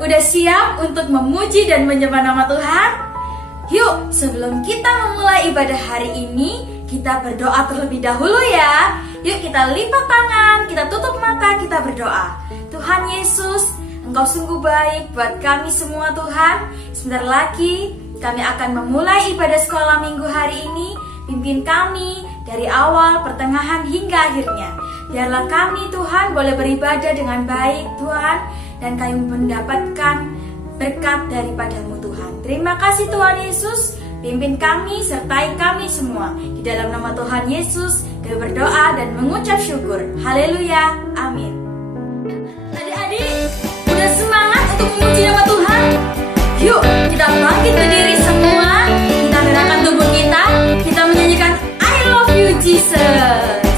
Udah siap untuk memuji dan menyembah nama Tuhan? Yuk, sebelum kita memulai ibadah hari ini, kita berdoa terlebih dahulu ya. Yuk kita lipat tangan, kita tutup mata, kita berdoa. Tuhan Yesus, Engkau sungguh baik buat kami semua Tuhan. Sebentar lagi kami akan memulai ibadah sekolah minggu hari ini. Pimpin kami dari awal, pertengahan hingga akhirnya. Biarlah kami Tuhan boleh beribadah dengan baik Tuhan, dan kami mendapatkan berkat daripada-Mu Tuhan. Terima kasih Tuhan Yesus, pimpin kami, sertai kami semua. Di dalam nama Tuhan Yesus, kami berdoa dan mengucap syukur. Haleluya, amin. Adik-adik, udah semangat untuk memuji nama Tuhan? Yuk, kita bangkit berdiri semua. Kita gerakan tubuh kita menyanyikan I love you Jesus.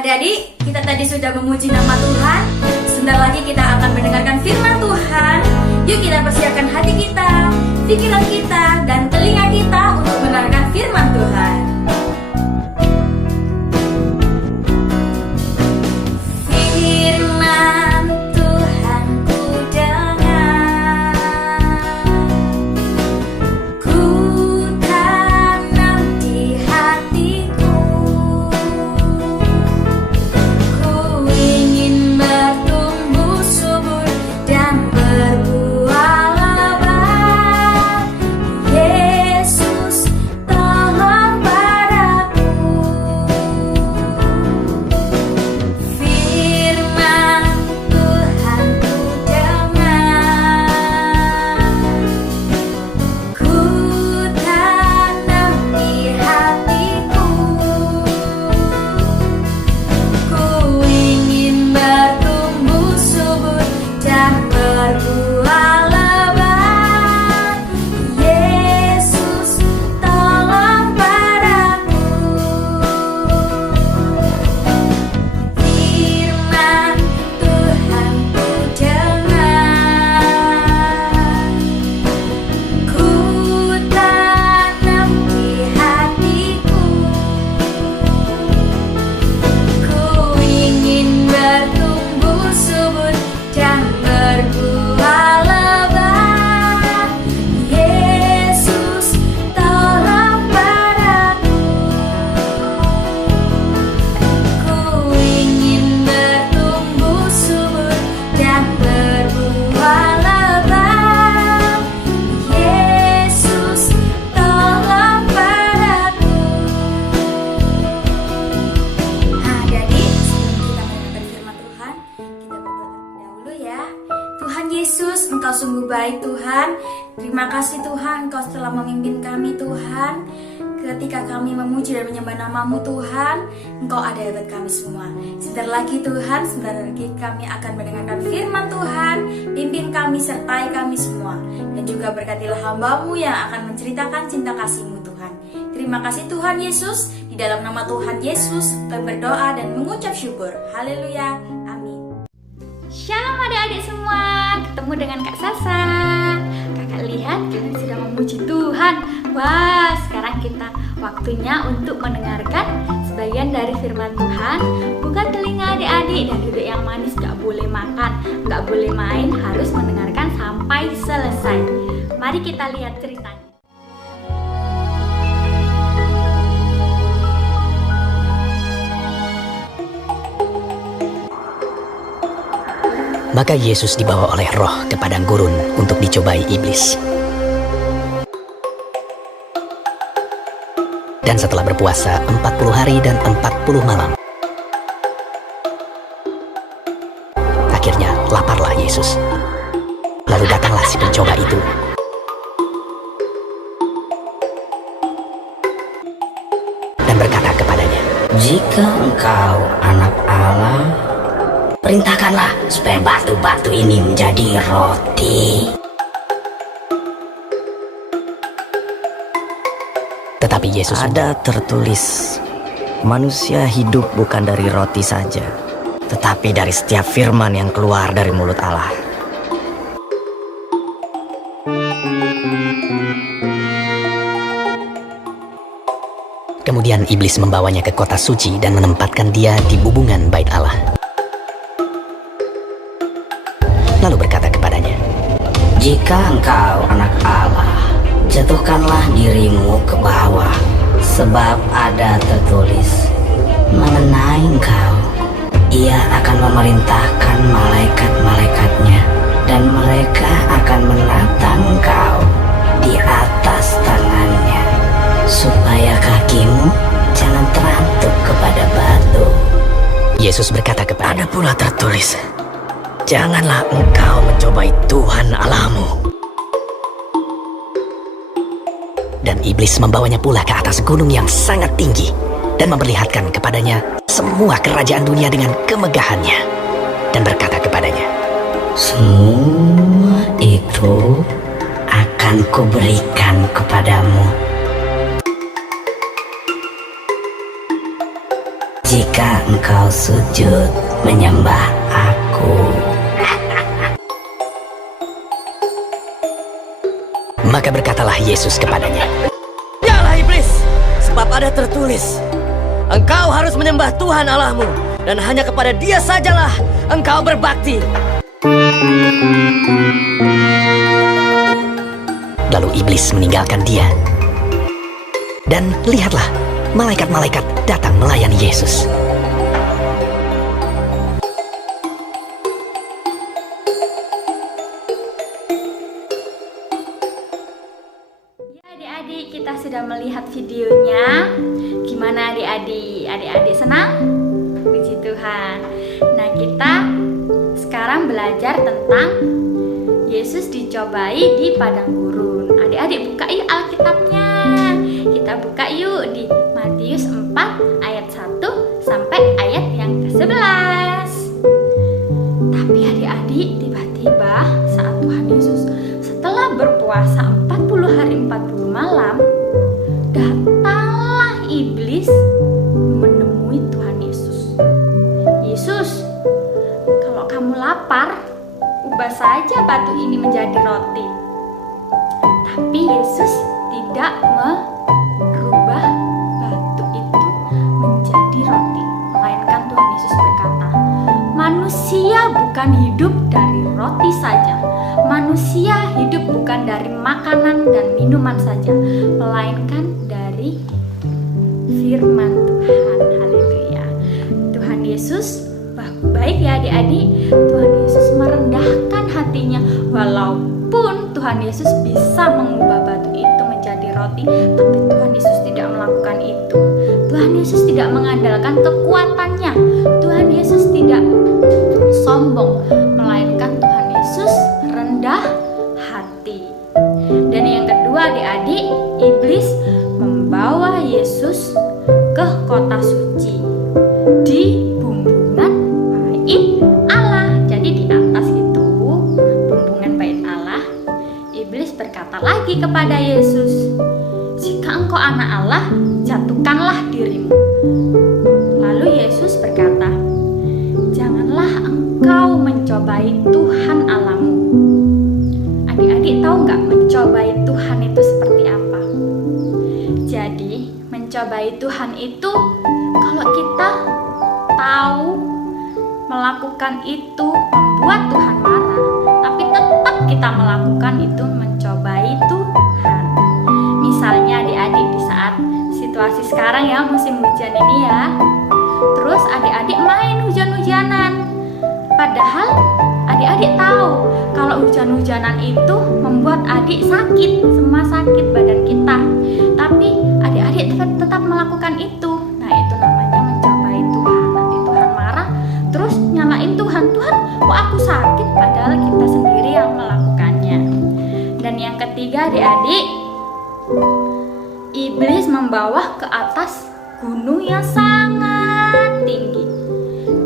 Adik-adik, kita tadi sudah memuji nama Tuhan. Sebentar lagi kita akan mendengarkan firman Tuhan. Yuk kita persiapkan hati kita, pikiran kita, dan telinga kita untuk mendengarkan firman Tuhan. Firman Tuhan ku dengar, ku tanam di hatiku. Bertumbuh subur dan berbuah lebat. Yesus tolong padaku. Firman Tuhan ku dengar, ku tanam di hatiku. Ku ingin bertumbuh subur dan berbuah lebat. Yesus tolong padaku. Firman Tuhan ku dengar, ku tanam di hatiku. Ku ingin bertumbuh subur dan berbuah lebat. Yesus tolong padaku. Ku ingin bertumbuh subur dan berbuah lebat. Yesus tolong padaku. Jadi sebelum kita mendengarkan firman Tuhan, kita berdoa terlebih dahulu ya. Tuhan Yesus, Engkau sungguh baik Tuhan. Terima kasih Tuhan, Engkau telah memimpin kami Tuhan ke ketika kami memuji dan menyembah nama-Mu Tuhan, Engkau ada buat kami semua. Sebentar lagi Tuhan, sebentar lagi kami akan mendengarkan firman Tuhan. Pimpin kami, sertai kami semua. Dan juga berkatilah hamba-Mu yang akan menceritakan cinta kasih-Mu Tuhan. Terima kasih Tuhan Yesus. Di dalam nama Tuhan Yesus, kami berdoa dan mengucap syukur. Haleluya. Amin. Shalom adik-adik semua, ketemu dengan Kak Sasa. Kakak lihat kalian sudah memuji Tuhan. Wah, sekarang kita waktunya untuk mendengarkan sebagian dari firman Tuhan. Buka telinga adik-adik dan duduk yang manis, gak boleh makan, gak boleh main, harus mendengarkan sampai selesai. Mari kita lihat ceritanya. Maka Yesus dibawa oleh Roh ke padang gurun untuk dicobai iblis. Dan setelah berpuasa 40 hari dan 40 malam, akhirnya laparlah Yesus. Lalu datanglah si pencoba itu dan berkata kepadanya, "Jika engkau anak Allah, perintahkanlah supaya batu-batu ini menjadi roti." Tetapi Yesus Ada tertulis, manusia hidup bukan dari roti saja, tetapi dari setiap firman yang keluar dari mulut Allah. Kemudian iblis membawanya ke kota suci dan menempatkan dia di bubungan bait Allah. Lalu berkata kepadanya, "Jika engkau anak Allah, jatuhkanlah dirimu ke bawah, sebab ada tertulis mengenai engkau, Ia akan memerintahkan malaikat-malaikatnya, dan mereka akan menatang engkau di atas tangannya, supaya kakimu jangan terantuk kepada batu." Yesus berkata kepadanya, Ada pula tertulis, "Janganlah engkau mencobai Tuhan Allahmu." Dan iblis membawanya pula ke atas gunung yang sangat tinggi dan memperlihatkan kepadanya semua kerajaan dunia dengan kemegahannya, dan berkata kepadanya, "Semua itu akan kuberikan kepadamu jika engkau sujud menyembah Aku." Maka berkatalah Yesus kepadanya, "Diamlah iblis, sebab ada tertulis, engkau harus menyembah Tuhan Allahmu, dan hanya kepada Dia sajalah engkau berbakti." Lalu iblis meninggalkan dia. Dan lihatlah, malaikat-malaikat datang melayani Yesus. Adik-adik, kita sudah melihat videonya. Gimana adik-adik? Adik-adik senang? Puji Tuhan. Nah, kita sekarang belajar tentang Yesus dicobai di padang gurun. Adik-adik buka yuk Alkitabnya. Kita buka yuk di Matius 4 ayat 1 sampai ayat yang ke-11. Tapi adik-adik, tiba-tiba saat Tuhan Yesus setelah berpuasa 40 hari 40 malam, datanglah iblis menemui Tuhan Yesus. "Yesus, kalau kamu lapar, ubah saja batu ini menjadi roti." Tapi Yesus tidak merubah batu itu menjadi roti, melainkan Tuhan Yesus berkata, "Manusia bukan hidup dari roti saja. Manusia hidup bukan dari makanan dan minuman saja, melainkan dari firman Tuhan." Haleluya. Tuhan Yesus baik ya adik-adik. Tuhan Yesus merendahkan hatinya. Walaupun Tuhan Yesus bisa mengubah batu itu menjadi roti, tapi Tuhan Yesus tidak melakukan itu. Tuhan Yesus tidak mengandalkan kekuatannya. Tuhan Yesus tidak sombong, melainkan Tuhan Yesus rendah hati. Dan yang kedua adik-adik, iblis membawa di bumbungan bait Allah. Jadi di atas itu bumbungan bait Allah, iblis berkata lagi kepada Yesus, "Jika engkau anak Allah, jatuhkanlah dirimu." Lalu Yesus berkata, "Janganlah engkau mencobai Tuhan Allahmu." Adik-adik tahu nggak mencobai Tuhan itu seperti apa? Jadi mencobai Tuhan itu kalau kita tahu melakukan itu membuat Tuhan marah, tapi tetap kita melakukan itu mencobai Tuhan. Misalnya adik-adik di saat situasi sekarang ya, musim hujan ini ya, terus adik-adik main hujan-hujanan, padahal adik-adik tahu kalau hujan-hujanan itu membuat adik sakit, semua sakit badan kita, tapi adik-adik tetap melakukan itu. Nah, itu namanya mencobai Tuhan. Nanti Tuhan marah, terus nyalain Tuhan, "Tuhan, kok aku sakit?" Padahal kita sendiri yang melakukannya. Dan yang ketiga adik-adik, iblis membawa ke atas gunung yang sangat tinggi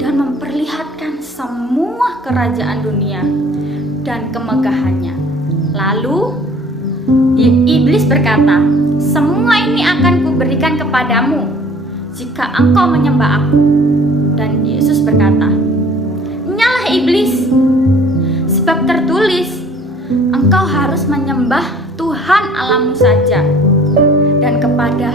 dan memperlihatkan semua kerajaan dunia dan kemegahannya. Lalu iblis berkata, "Semua ini akan kuberikan kepadamu jika engkau menyembah aku." Dan Yesus berkata, "Nyalah iblis, sebab tertulis, engkau harus menyembah Tuhan Allahmu saja, dan kepada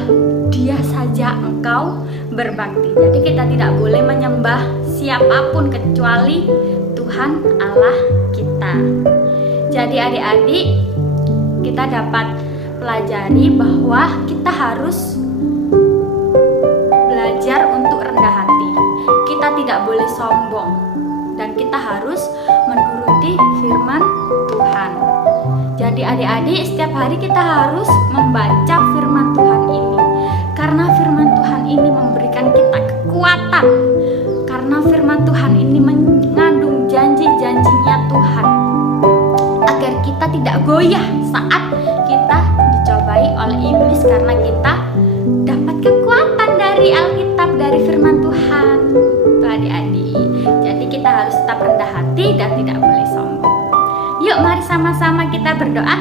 Dia saja engkau berbakti." Jadi kita tidak boleh menyembah siapapun kecuali Tuhan Allah kita. Jadi adik-adik, kita dapat pelajari bahwa kita harus belajar untuk rendah hati. Kita tidak boleh sombong dan kita harus menuruti firman Tuhan. Jadi adik-adik, setiap hari kita harus membaca firman Tuhan ini, karena firman Tuhan ini memberikan kita kekuatan, karena firman Tuhan ini mengandung janji-janjinya Tuhan, agar kita tidak goyah saat kita dicobai oleh iblis, karena kita dapat kekuatan dari Alkitab, dari firman Tuhan. Tuh adik-adik, jadi kita harus tetap rendah hati dan tidak boleh sombong. Yuk mari sama-sama kita berdoa.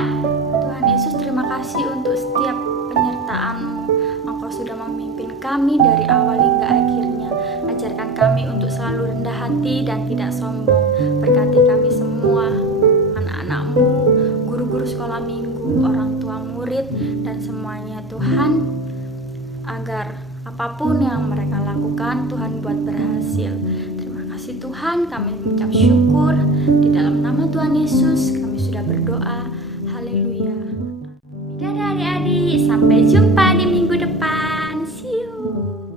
Tuhan Yesus, terima kasih untuk setiap penyertaan-Mu. Engkau sudah memimpin kami dari awal hingga akhirnya. Ajarkan kami untuk selalu rendah hati dan tidak sombong. Berkati kami semua, anak-anak-Mu, guru-guru sekolah minggu, orang tua murid, dan semuanya Tuhan, agar apapun yang mereka lakukan Tuhan buat berhasil. Terima kasih Tuhan, kami mengucap syukur. Di dalam nama Tuhan Yesus kami sudah berdoa. Haleluya. Dadah adik-adik, sampai jumpa di minggu depan. See you.